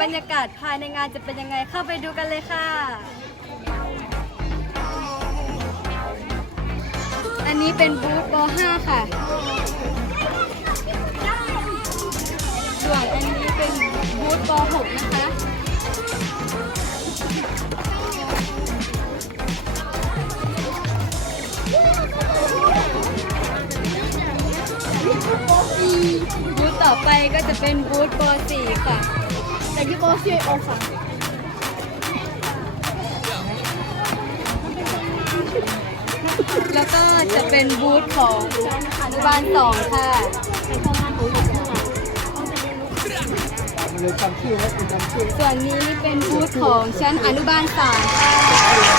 บรรยากาศภายในงานจะเป็นยังไงเข้าไปดูกันเลยค่ะ อันนี้เป็นบูธป .5 ค่ะ ส่วนอันนี้เป็นบูธป .6 นะคะบูธ ต่อไปก็จะเป็นบูธป .4 ค่ะ แต่ที่ป .4 โอค่ะ แล้วก็จะเป็นบูธของอนุบาลสองค่ะ เลยจำชื่อแล้วคุณจำชื่อ ส่วนนี้เป็นบูธของชั้นอนุบาลสามค่ะ